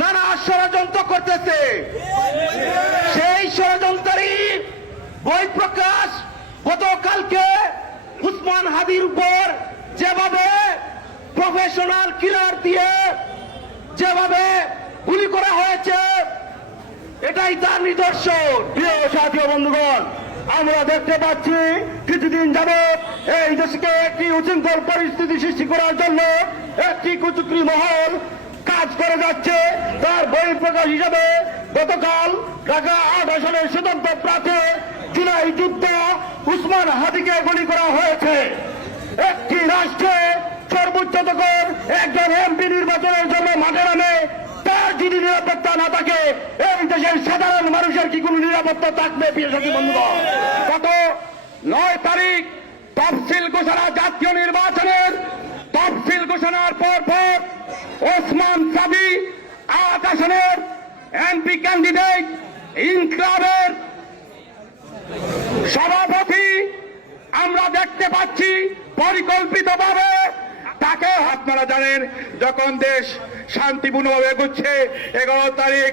নানা ষড়যন্ত্র করতেছে। সেই ষড়যন্ত্রী প্রকাশ হাদির উপর যেভাবে প্রফেশনাল কিলার দিয়ে যেভাবে গুলি করা হয়েছে, এটাই তার নিদর্শন। প্রিয় সাথী বন্ধুগণ, আমরা দেখতে পাচ্ছি কিছুদিন যাবৎ এই দেশকে একটি উচ্ছৃঙ্খল পরিস্থিতি সৃষ্টি করার জন্য একটি কুচুকরি মহল কাজ করে যাচ্ছে। তার বই প্রকাশ হিসাবে গতকাল ঢাকা আট আসনের স্বতন্ত্র প্রার্থী জুলাই যুদ্ধ উসমান হাদিকে গুলি করা হয়েছে। একটি রাষ্ট্রে তখন একজন এমপি নির্বাচনের জন্য মাঠে নামে, তার যদি নিরাপত্তা না থাকে, এই দেশের সাধারণ মানুষের কি কোনো নিরাপত্তা থাকবে, প্রিয় সাথী বন্ধুগণ? গত নয় তারিখ তফসিল ঘোষণা জাতীয় নির্বাচনের, তফসিল ঘোষণার পর পর ওসমান সাবি আট আসনের এমপি ক্যান্ডিডেট ইনক্লাবের সভাপতি আমরা দেখতে পাচ্ছি পরিকল্পিতভাবে। আপনারা জানেন, যখন দেশ শান্তিপূর্ণভাবে এগুচ্ছে, এগারো তারিখ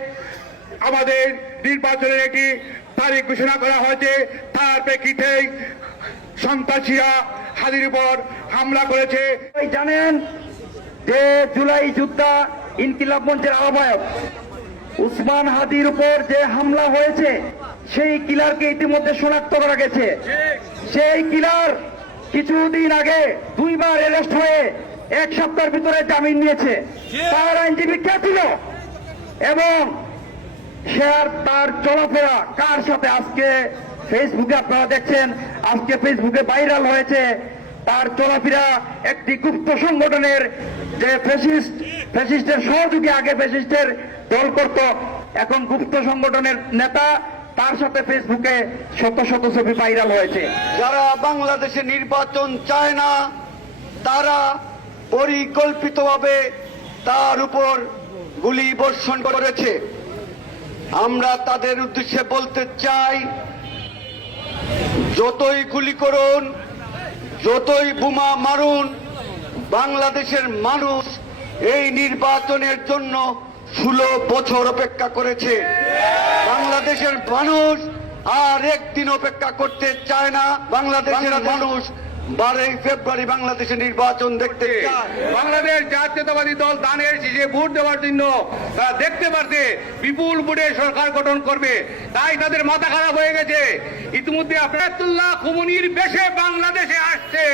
আমাদের নির্বাচনের একটি তারিখ ঘোষণা করা হয়েছে, তার প্রেক্ষিতেই সন্ত্রাসীরা হাদির উপর হামলা করেছে। জানেন যে জুলাই যুদ্ধা ইনকিলাব মঞ্চের আহ্বায়ক উসমান হাদির উপর যে হামলা হয়েছে, সেই কিলারকে ইতিমধ্যে শনাক্ত করা গেছে। সেই কিলার কিছুদিন আগে দুইবার অ্যারেস্ট হয়ে এক সপ্তাহের ভিতরে জামিন নিয়েছে। তার আইনজীবী কে ছিল? এবং সে আর তার চলাফেরা কার সাথে? আজকে ফেসবুকে আপনারা দেখছেন আজকে ফেসবুকে ভাইরাল হয়েছে তার চলাফেরা একটি গুপ্ত সংগঠনের যে ফেসিস্ট ফেসিস্টের সহযোগী আগে ফেসিস্টের দল করত এখন গুপ্ত সংগঠনের নেতা তার সাথে ফেসবুকে শত শত ছবি ভাইরাল হয়েছে। যারা বাংলাদেশে নির্বাচন চায় না তারা পরিকল্পিতভাবে তার উপর গুলি বর্ষণ করেছে। আমরা তাদের উদ্দেশ্যে বলতে চাই যতই গুলি করুন যতই বোমা মারুন বাংলাদেশের মানুষ এই নির্বাচনের জন্য ষোলো বছর অপেক্ষা করেছে। বাংলাদেশের মানুষ আর একদিন অপেক্ষা করতে চায় না। বাংলাদেশের মানুষ বারোই ফেব্রুয়ারি বাংলাদেশে নির্বাচন দেখতে বাংলাদেশ জাতীয়তাবাদী দল দানের শীষে ভোট দেওয়ার জন্য তারা দেখতে পারছে বিপুল ভোটে সরকার গঠন করবে। তাই তাদের মাথা খারাপ হয়ে গেছে। ইতিমধ্যে আপনাতুল্লাহ খুমনির বেশে বাংলাদেশে আসছে।